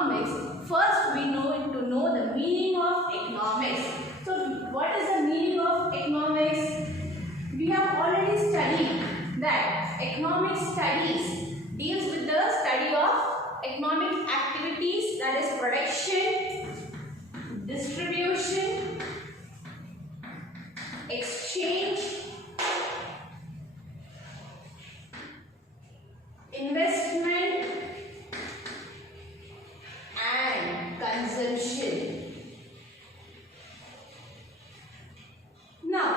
economics, first we need to know the meaning of economics. So what is the meaning of economics? We have already studied that economic studies deals with the study of economic activities, that is production, distribution, exchange, investment and consumption. Now,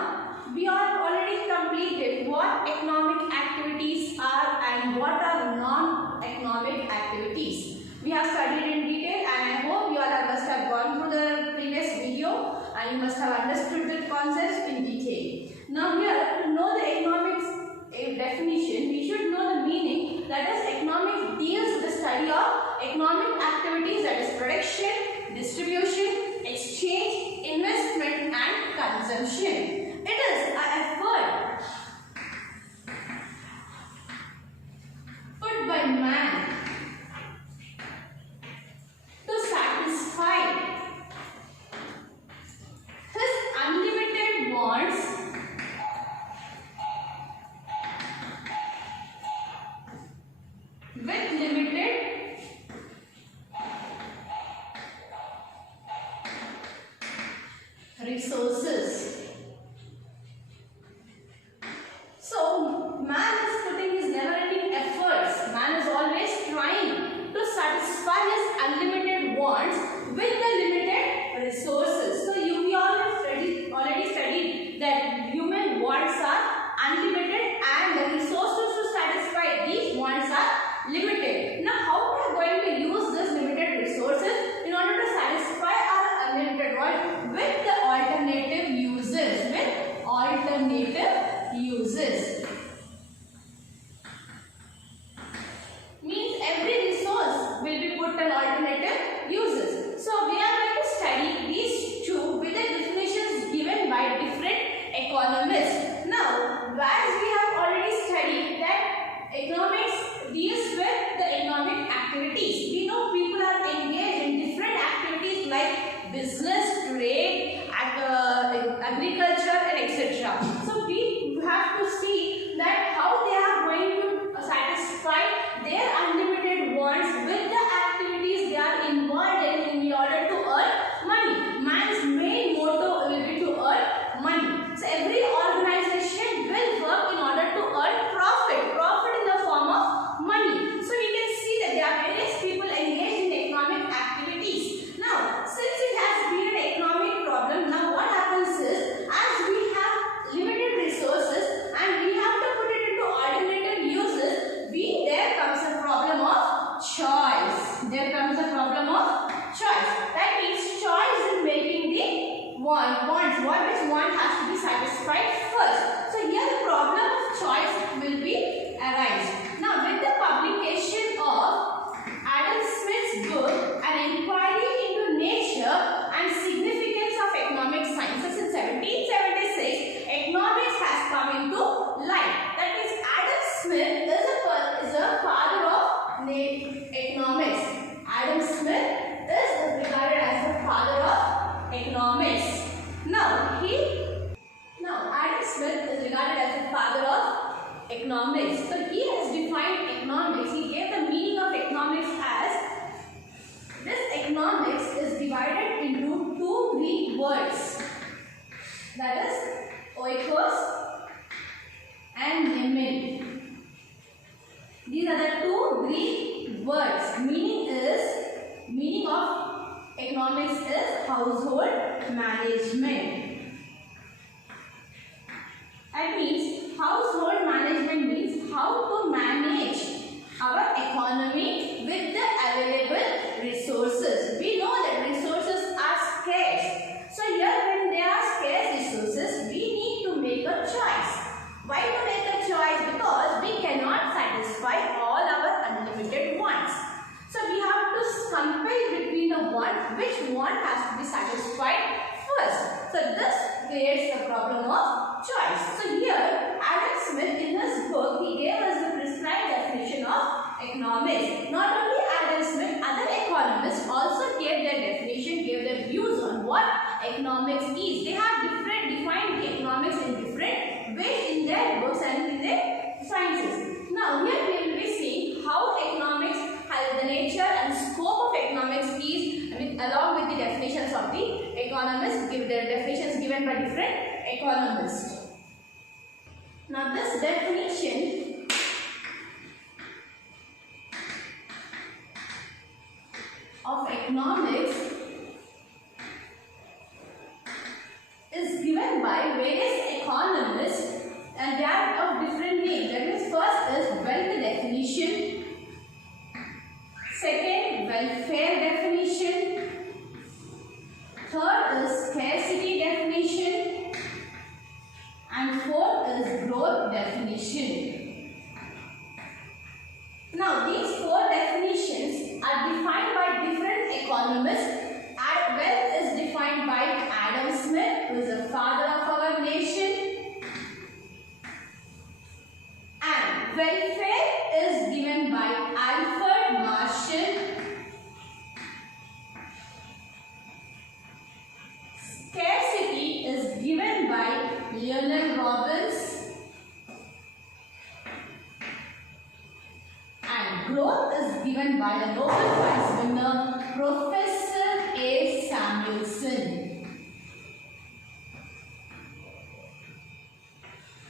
we have already completed what economic activities are and what are non-economic activities. We have studied in detail, and I hope you all must have gone through the previous video and you must have understood the concepts in detail. Now here, to know the economics definition, we should know the meaning, that is economics deals with the study of economic activities, that is production, distribution, exchange, investment and consumption. It is an effort put by man to satisfy his unlimited wants with limited resources. So man is putting his never-ending efforts. Man is always trying to satisfy his unlimited wants with the limited resources. So we all have already studied that human wants are unlimited and the resources to satisfy these wants are limited. Now how we are going to use this limited resources in order to satisfy our unlimited wants with the alternative uses, means every resource will be put an alternative uses. So we are going to study these two with the definitions given by different economists. Now, as we have already studied that economics deals with the economic activities. We know people are engaged in different activities like business, trade, agriculture and etc. So we have to see that how they are going to satisfy their unlimited wants with the activities they are involved in order to earn money. Man's main motto will be to earn money. So every organization will work in order to earn profit in the form of money. So we can see that there are various people engaged in economic activities. Now, since it has been an economic problem, now what happens is, as we have limited resources and we have to put it into alternative uses, there comes a problem of choice. That means choice in making the wants. Which want has to be satisfied first. So here the problem of choice will be arise. Now with the publication of Adam Smith's book, An Inquiry into Nature and Significance of Economic Sciences in 1776, economics has come into light. That means Adam Smith is a father of economics. Adam Smith is regarded as the father of economics. Now Adam Smith is regarded as the father of economics. So he has defined economics. He gave the meaning of economics as, this economics is divided into two Greek words, that is oikos and yemen. These are the two Greek words. Meaning of economics is household management. That means household management means how to manage our economy with the available resources. We know that resources are scarce. So here when there are scarce resources, we need to make a choice. Why to make a choice? Because we cannot satisfy all our unlimited wants. So we have to compare between the want, which want has to be satisfied first. So this creates the problem of choice. So here Adam Smith in his book, he gave us the prescribed definition of economics. Not only Adam Smith, other economists economist. Now this definition of economics is given by various economists, and they are of different names. That means first is wealth definition, second welfare definition, third is scarcity definition, and fourth is growth definition. Now these four definitions are defined by different economists. Wealth is defined by Adam Smith, who is the father of our nation, and welfare is given by Alfred Marshall. Scarcity is given by Leonard Robbins, and growth is given by the Nobel Prize winner Professor A. Samuelson.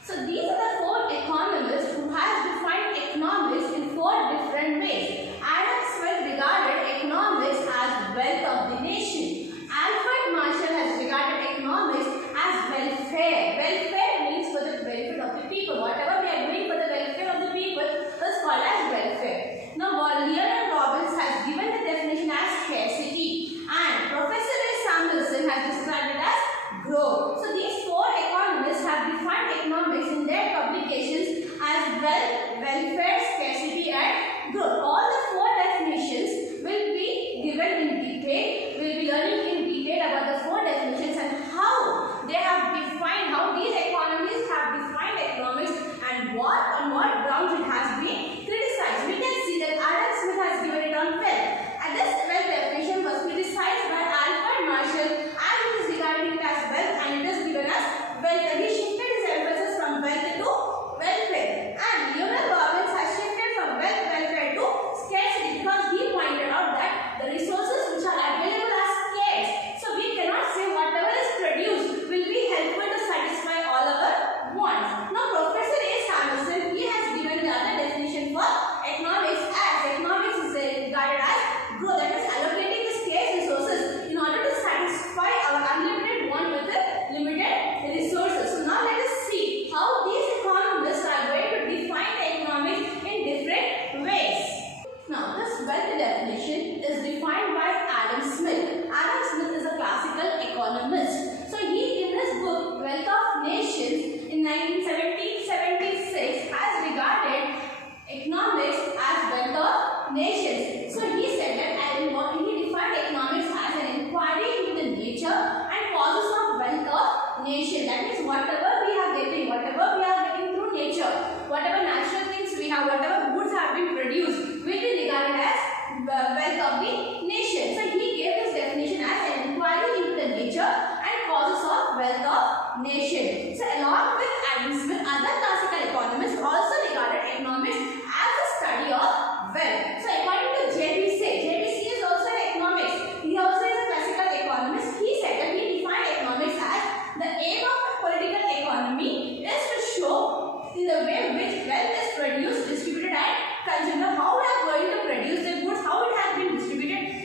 So these are the four economists who have defined economics in four different ways. Adam Smith regarded economics as wealth of the nation. Alfred Marshall has regarded economics as welfare. Welfare means for the benefit of the people. Whatever we are doing for the welfare of the people is called as welfare. Now, Leonard Robbins has given the definition as scarcity, and Professor A. Samuelson has described it as growth. So these four economists have defined economics in their publications as wealth, welfare, scarcity, and growth. All the four definitions will be given in detail. We will be learning in detail about the four definitions and how they have defined, how these economists have defined economics, and on what grounds it has been criticized. We can see that Adam Smith has given it on wealth, and this wealth definition was criticized by Alfred Marshall, and it is regarding it as wealth, and it is given as wealth. And he shifted his emphasis from wealth to welfare, and Leonard Robbins has shifted from wealth, welfare to scarcity, because he pointed out that the resources which are available are scarce. So we cannot say whatever is produced will be helpful to satisfy all our wants. Now Professor A. Samuelson, he has given the other definition for economics as economics is regarded as growth, that is allocating the scarce resources in order to satisfy our unlimited want with the limited resources. So now let us see how these economists are going to define economics in different ways. Now this wealth definition is defined by Adam Smith. Adam Smith is a classical economist. So he, in his book Wealth of Nations in 1976 has regarded economics as wealth of nations. So he said that he defined economics as an inquiry into the nature and causes of wealth of nation. That means whatever we are getting through nature, whatever natural things we have, whatever goods have been produced, will be regarded as wealth of the nation. So he gave this definition as an inquiry into the nature and causes of wealth of nation. So along with Adam Smith, other classical economists also regarded economics as a study of wealth. So according to JBC is also an economics. He also is a classical economist. He said that he defined economics as the aim of a political economy is to show in the way in which wealth is produced, distributed, and consumed. How we are going to produce the goods, how it has been distributed,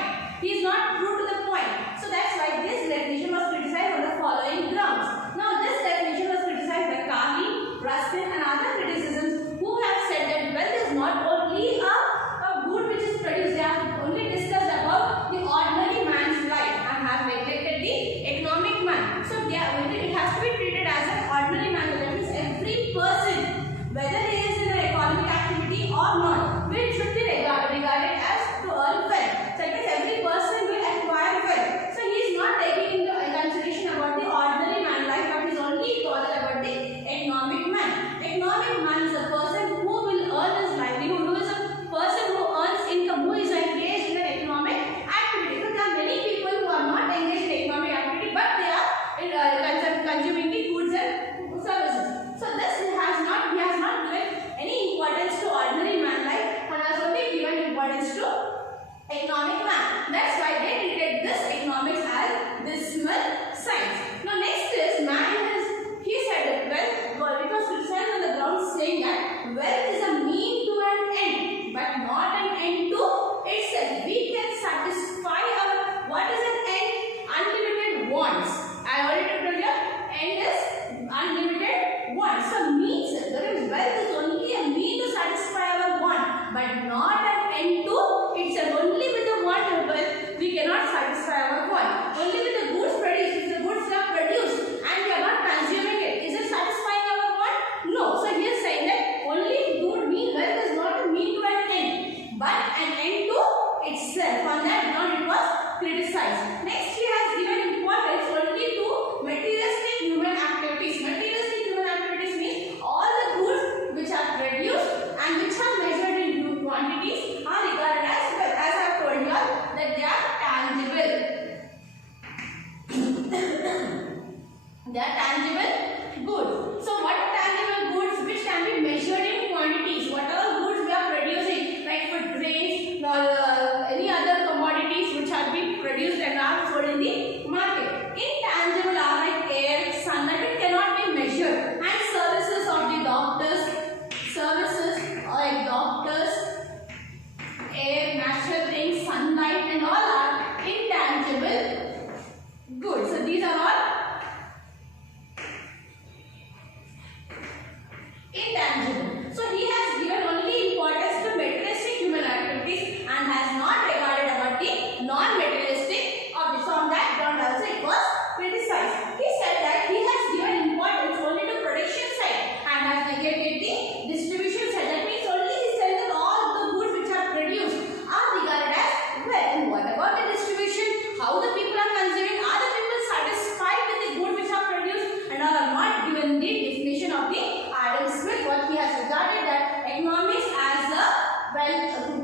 point. He is not true to the point. So that's why this definition was criticized on the following grounds. Now this definition was criticized by Carney, Ruskin and other criticisms who have said that wealth is not only a good which is produced. They have only discussed about the ordinary man's life and have neglected the economic man. So it has to be treated as an ordinary man. That means every person, whether he is in an economic activity or not, which should be regarded as to earn wealth. So that means every person will acquire wealth. So he is not taking into consideration about the ordinary man life, but he is only bothered about the economic man. Economic man is a person who will earn his livelihood, who is a person who earns income, who is engaged in an economic activity. So there are many people who are not engaged in economic activity, but they are consuming the goods and services. So this he has not given any importance to ordinary man life and has only given importance to economic man. That's why they treated this economics as dismal science. Now next is he said that wealth, it was criticized on the ground saying that wealth is a mean to an end, but not an end to itself. We can satisfy what is an end? Unlimited wants. I already told you, end is unlimited wants. So means wealth is only a mean to satisfy our want, but not an end to itself. Only with the want of wealth we cannot satisfy our want. Only with the goods produced, if the goods are produced and we are not consuming it, is it satisfying our want? No. So he is saying that only wealth is not a mean to an end, but an end to itself. On that ground it was criticized. Next he has given importance only to materialistic human activities. Materialistic human activities means all the goods which are produced and which are measured in huge quantities are regarded as well. As I have told you all that they are tangible. They are tangible goods. So what are tangible goods which can be measured in quantities? Whatever goods we are producing, like food grains or any other commodities which are being produced and are sold in the market. Intangible are like air, sunlight, it cannot be measured. And services of the doctors, air, natural things, sunlight and all are intangible goods. So these are all intangible. So he has given only importance to materialistic human activities and has not regarded about the non-materialistic objects. So on that ground also it was criticized. He said that he has given importance only to production side and has negated the distribution side. That means only he said that all the goods which are produced are regarded as well. And what about the distribution? How the people are consuming? Are the people satisfied with the goods which are produced? And are not given the definition of the Adam Smith, what he has regarded that economics as a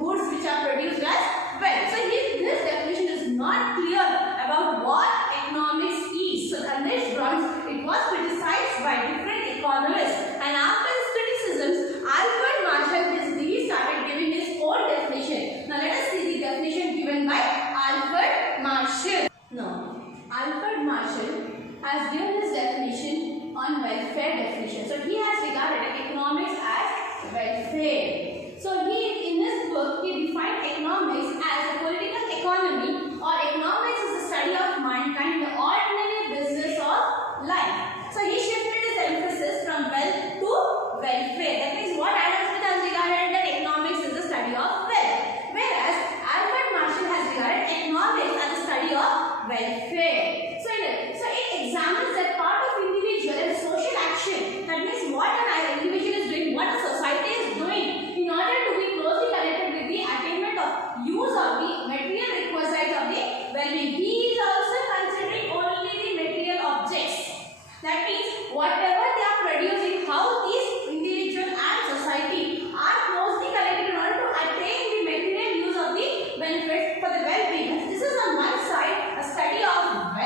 goods which are produced as wealth. So this definition is not clear about what economics is. So on this grounds it was criticized by different economists. And after his criticisms, Alfred Marshall he started giving his own definition. Now let us see the definition given by Alfred Marshall. Now Alfred Marshall has given his definition on welfare definition. So he has regarded economics as welfare. So in this book he defined economics as a political economy, or economics is the study of mankind in the ordinary business of life. So he shifted his emphasis from wealth to welfare. That means what Adam Smith has regarded that economics is the study of wealth, whereas Alfred Marshall has regarded economics as the study of welfare. So it examines that part of individual and social action. That means what an individual is doing, what a society is doing in order to be closely connected with the attainment of use of the material requisites of the well-being. He is also considering only the material objects. That means whatever they are producing, how these individual and society are closely connected in order to attain the material use of the benefit for the well-being. This is on one side a study of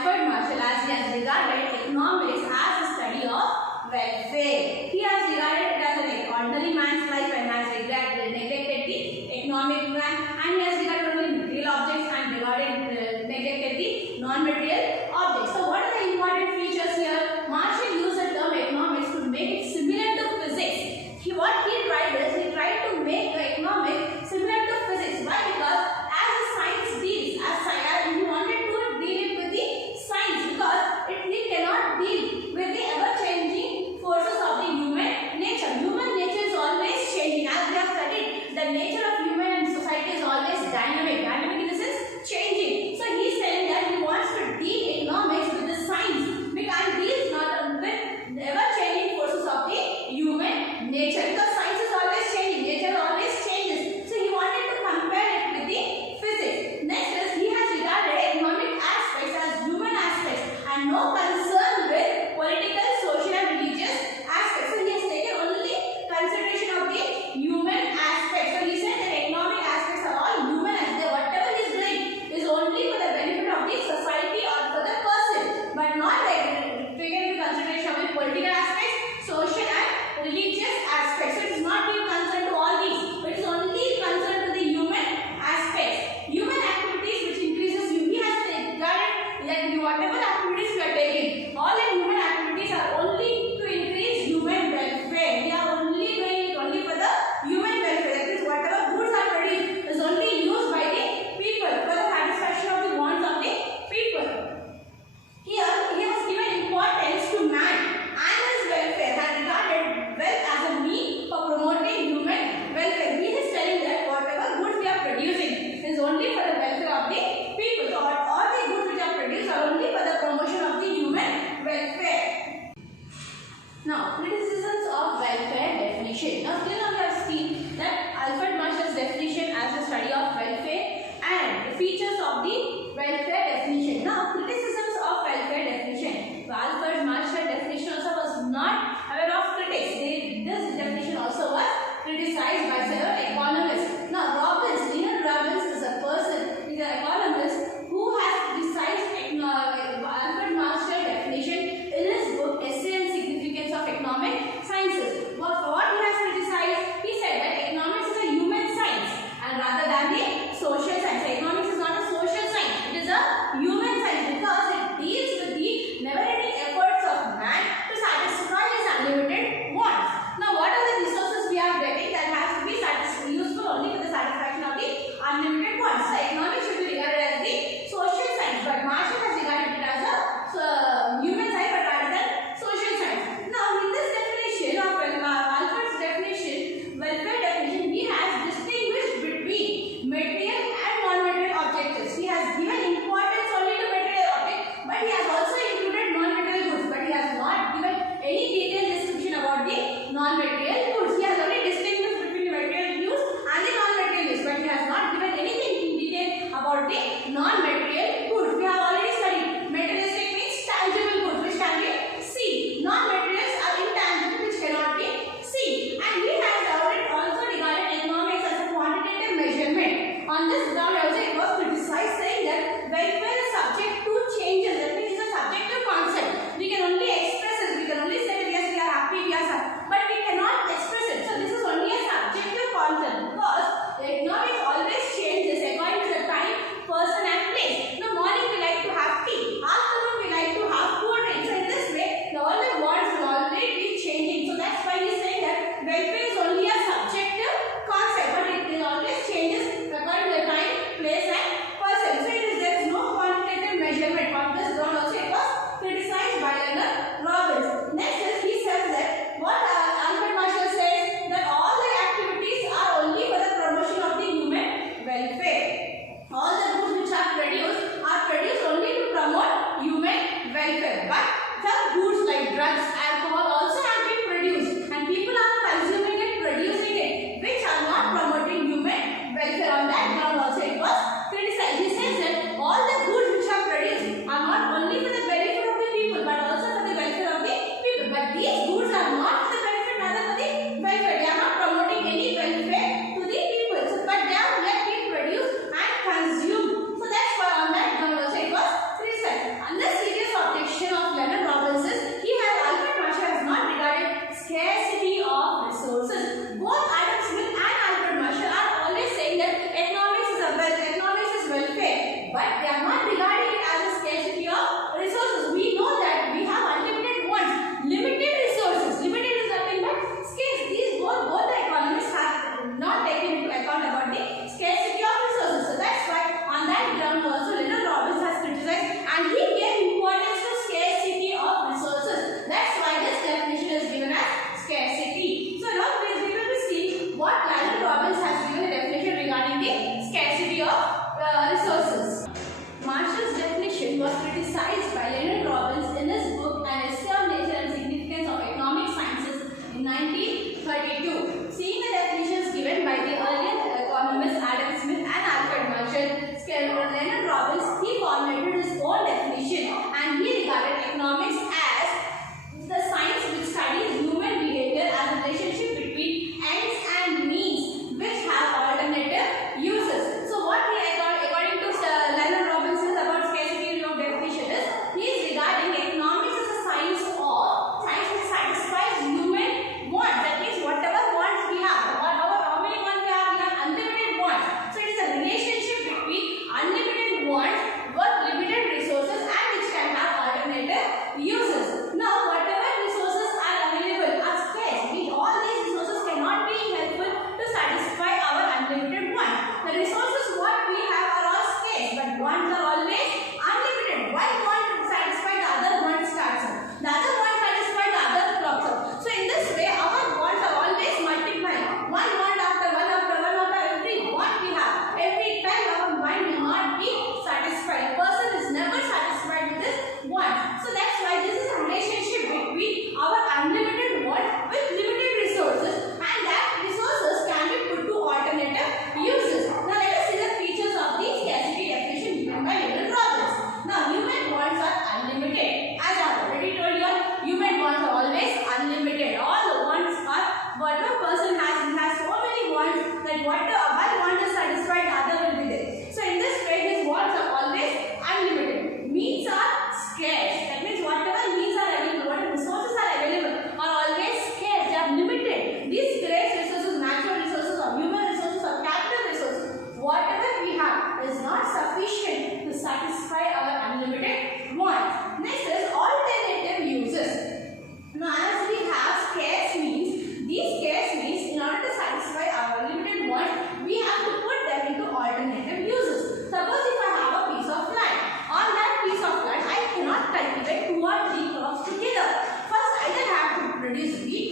Alfred Marshall, as he has regarded economics as a study of welfare. He has regarded it as an ordinary man's life and has neglected the economic man, and he has regarded only material objects and neglected the non-material objects. So what are the important features here? Marshall used the term economics to make it similar to physics. What he tried to make the economics similar to physics. Why? Because as a science deals, he wanted to deal with the science, because he cannot deal with the ever-changing forces of the human nature. Human nature is always changing. As we have studied, the nature of human and society is always dynamic. Dynamic in the sense changing. So he is saying that he wants to deal economics with the science, because deals not with ever-changing forces of the human nature. Because science is always changing, nature always changes. So he wanted to compare it with the physics. Next is, he has regarded economic aspects as human aspects and no concern with political, social and religious aspects. So he has taken only consideration of the human aspects. So he said that economic aspects are all human aspects. Whatever he is doing is only for the benefit of the society or for the person, but not taken into consideration of the political aspects, social and religious aspects. So it is not being concerned to all these, but it is only concerned to the human aspects. Human activities which increases you. He has regarded that whatever activities we are taking, all the human activities are only to increase human welfare. We are only doing it only for the human welfare. That is, whatever goods are produced is only used by the people for the satisfaction of the wants of the people. Here he has given importance to man and his welfare, has regarded wealth as a means for promoting human welfare. He is telling that whatever goods we are producing is only for the welfare of the people. So all the goods which are produced are only for the promotion of the human welfare. Now, criticisms of welfare definition. Now, till now we have seen that Alfred Marshall's definition as a study of welfare and the features of the welfare definition. Now, criticisms of welfare definition. So, Alfred Marshall definition also was not aware of critics. This definition also was criticized by several economists. Now, Leonard Robbins is a person, is an economist who has criticized Alfred Marshall definition in his book Essay and Significance of Economic Sciences. What he has criticized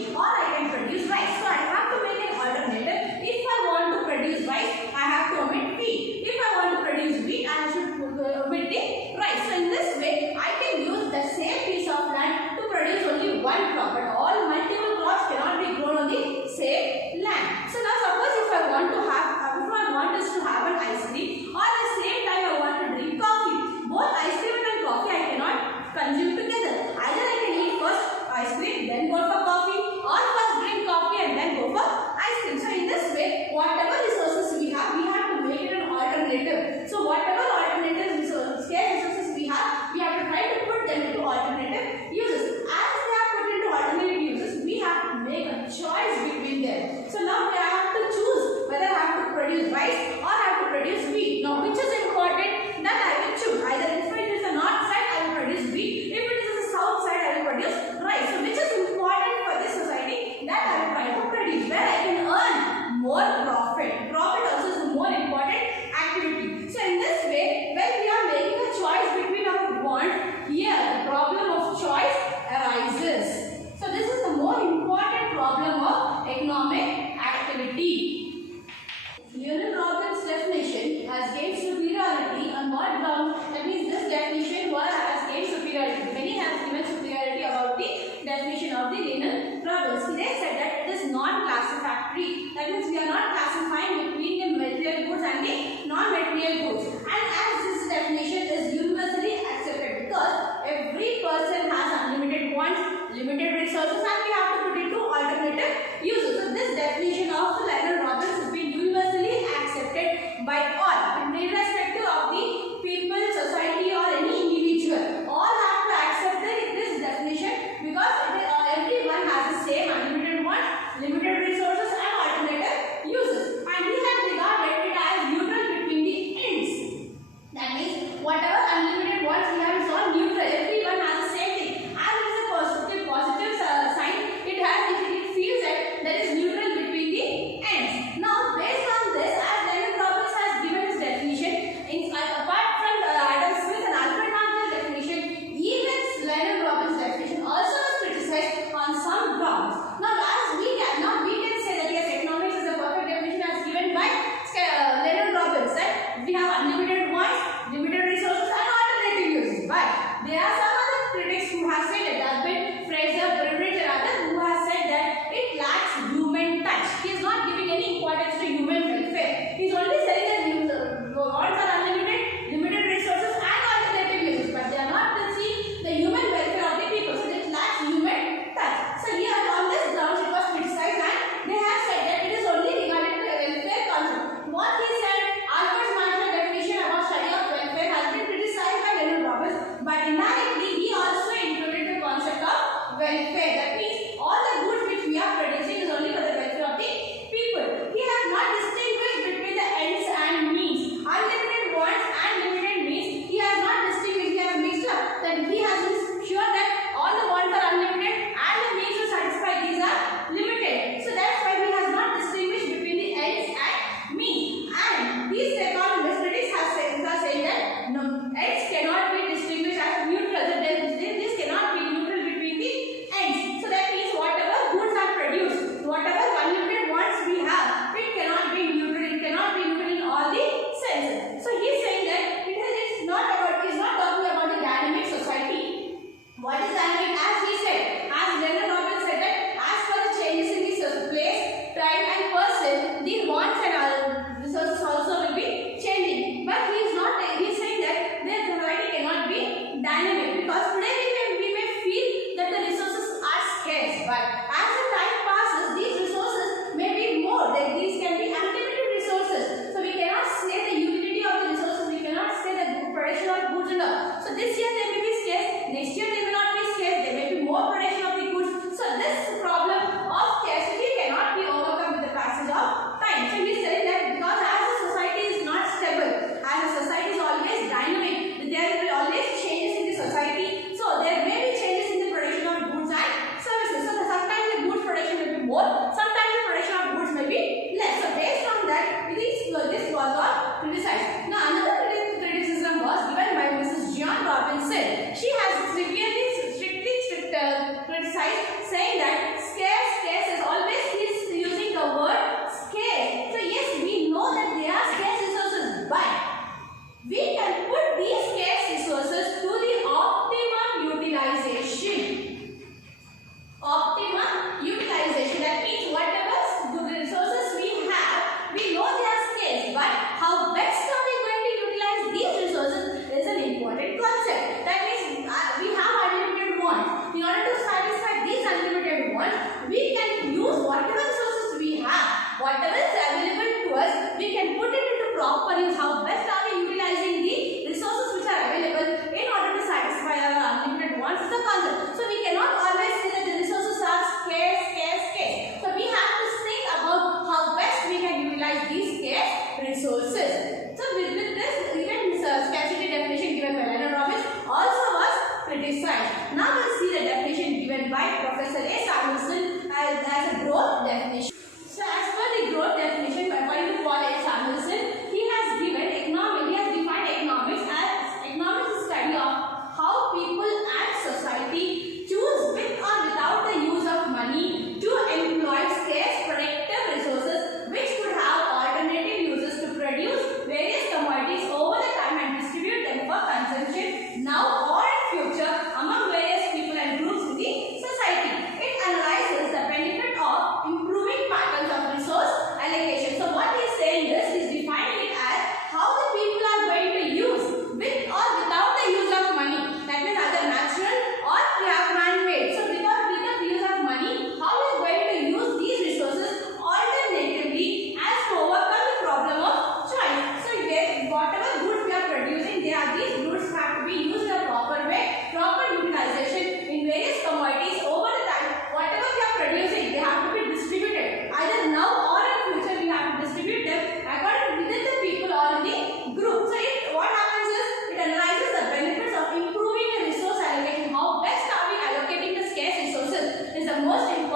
wheat or I can produce rice. So I have to make an alternative. If I want to produce rice, I have to omit wheat. If I want to produce wheat, I should omit the rice. So in this way, I can use the same piece of land to produce only one crop, but all multiple crops cannot be grown on the same land. So now suppose if I want to have, if I want us to have an ice cream, or at the same time I want to drink coffee. Both ice cream and coffee I cannot consume together. Either I can eat first ice cream, then go for coffee, or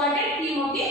important theme of the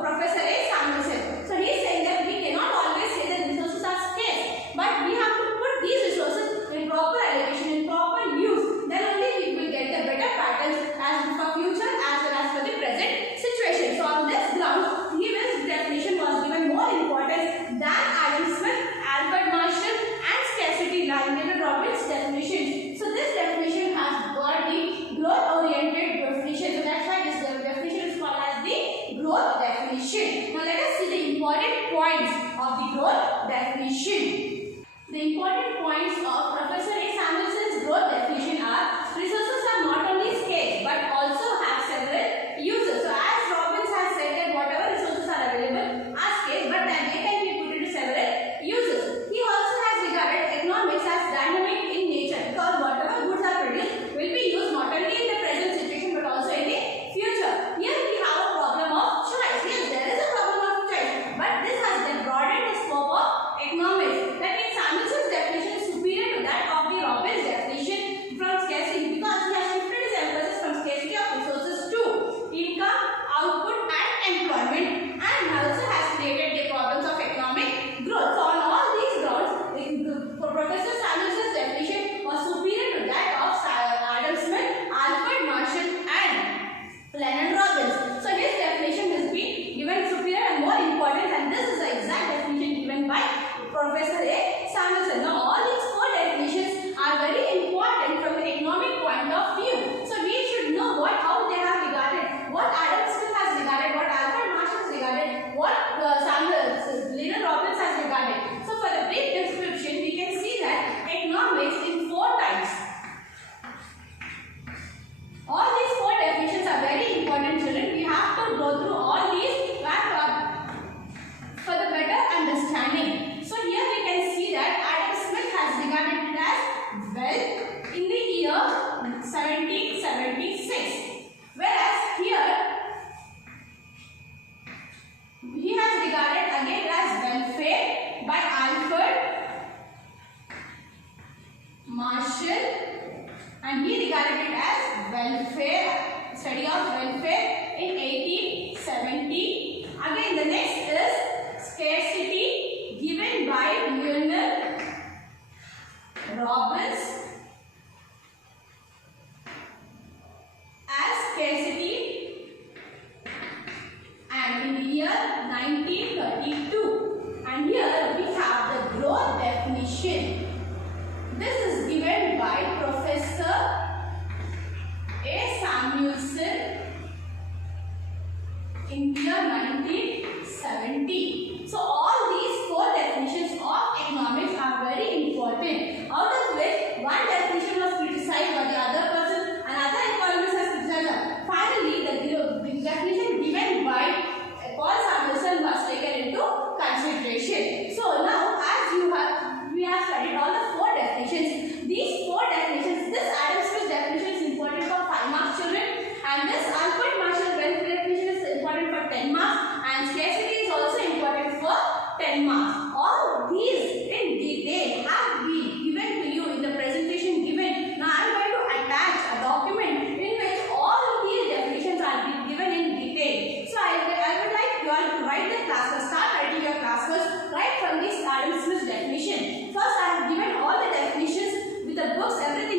Professor A. Samuelson. So he is saying that we cannot always say that resources are scarce, but we have to put these resources in proper allocation, in proper use. Then only we will get the better patterns as for future as well as for the present situation. So on this ground, his definition was given more importance than Adam Smith, Albert Marshall and scarcity line Leonard Robbins' definition. So this definition has got the growth-oriented definition. So that's why this definition is called as the growth definition. Now let us see the important points of the growth definition. The important points of Professor A. Samuelson's growth definition are: resources are not only scarce but also have several uses. So as Robbins has said that whatever resources are available are scarce, but then they can be put into several uses. He also has regarded economics as dynamic in nature, because whatever goods are produced will be used not only in the present situation but also in the future. Here we have a problem of choice. Yes, there is a problem of choice, but this has then broadened the scope of economics. That means Samuelson's definition is superior to that of the Robbins definition from scarcity, because he has shifted his emphasis from scarcity of resources to income, output and employment, and also has created the problems of economic growth. So on all these grounds, Professor Samuelson's definition was superior to that of Adam Smith, Albert Marshall and Leonard Robbins. So his definition has been given superior and more important, and this is the exact definition given by Professor A. Samuelson. Now all these four definitions are very important from an economic point of view. So we should know how they have regarded, what Adam Smith has regarded, what Albert Marshall has regarded, what Leonard Robbins has regarded. So for the brief description, we can see that economics in four types. All these four definitions are very important, children. We have to go through all these for the better understanding. So here we can see that Adam Smith has regarded it as wealth in the year 1776, whereas here he has regarded again as welfare by Alfred Marshall, and he regarded it as welfare, study of welfare in 1870. Again the next is scarcity given by Leonard Robbins as scarcity, and in the year 1932. And here we have the growth definition. This is given by Professor A. Samuelson in year 1970. So all these four definitions of economics are very important, out of which one definition was criticized by the other person, another economist has criticized. Finally, the definition given by Paul Samuelson was taken into consideration. So now, as we have studied all the four definitions. These four definitions, this Adam Smith definition is important for 5 marks, children, and this Albert Marshall welfare definition is important for 10 marks, and scarcity is also important for 10 marks. All these in detail have been given to you in the presentation given. Now I am going to attach a document in which all these definitions are given in detail. So I would like you all to write the classes, start writing your classes right from this Adam Smith definition. First I have given all the definitions with the books, everything